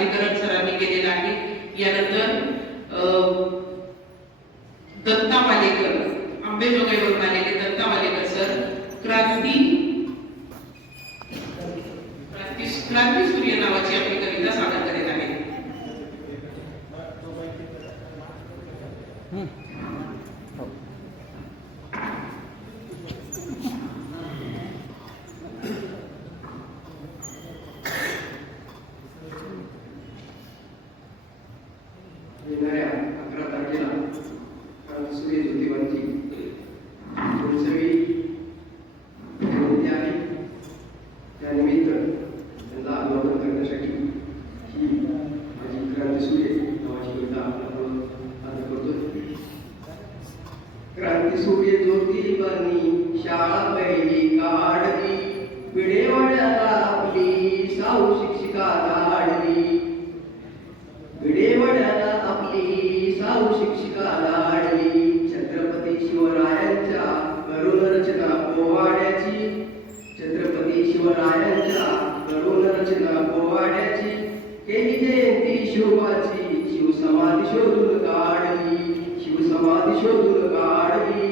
सादरीकरण सरांनी केलेलं आहे. यानंतर दत्ता वालेकर, अंबेजोगाईवरून आलेले दत्ता वालेकर सर क्रांती सूर्य नावाची आपली कविता सादर करीत आहेत. येणाऱ्या 11 तारखेला सूर्य ज्योतिबांची उत्सवी जयंती आहे. त्यानिमित्त त्यांना अभिवादन करण्यासाठी ही माझी क्रांतीसूर्य नावाची कविता आपण सादर करतोय. क्रांतीसूर्य ज्योतिबांनी शाळा पहिली काढली, विडेवाड्याला आपली साऊ शिक्षिका लाडली. विडेवाड्याला आपली साऊ शिक्षिका लाडली. छत्रपती शिवरायांच्या करुण रचना पोवाड्याची, छत्रपती शिवरायांच्या करुण रचना पोवाड्याची केली जयंती शिवबाची. शिवसमाधी शोधून काढली, शिवसमाधी शोधून काढली.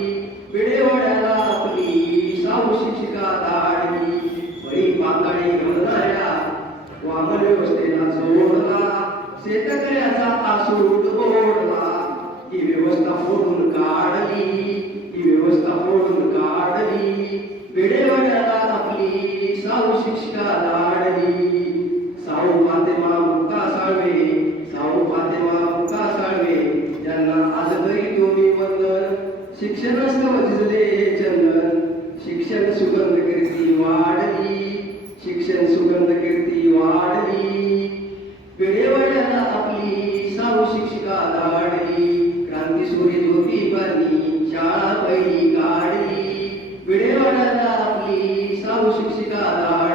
विडेवाड्याला आपली साऊ शिक्षिका लाडली. बळी पाताळी घालणाऱ्या वामन व्यवस्थेला जोडला, शेतकऱ्याचा आसूड ओढला. ही व्यवस्था फोडून काढली, ही व्यवस्था फोडून काढली. विडेवाड्याला आपली साऊ शिक्षिका लाडली. साऊ फातेमा मुक्ता साळवे, साऊ फातेमा मुक्ता साळवे यांना आज घरी दोन्ही वंदन. शिक्षण झिजले चंदन, शिक्षण सुगंध कीर्ती वाढली, शिक्षण सुगंध कीर्ती वाढली. विडेवाड्याला आपली साऊ शिक्षिका लाडली. क्रांतीसूर्य ज्योतिबांनी शाळा पहिली काढली, विडेवाड्याला आपली साऊ शिक्षिका लाडली.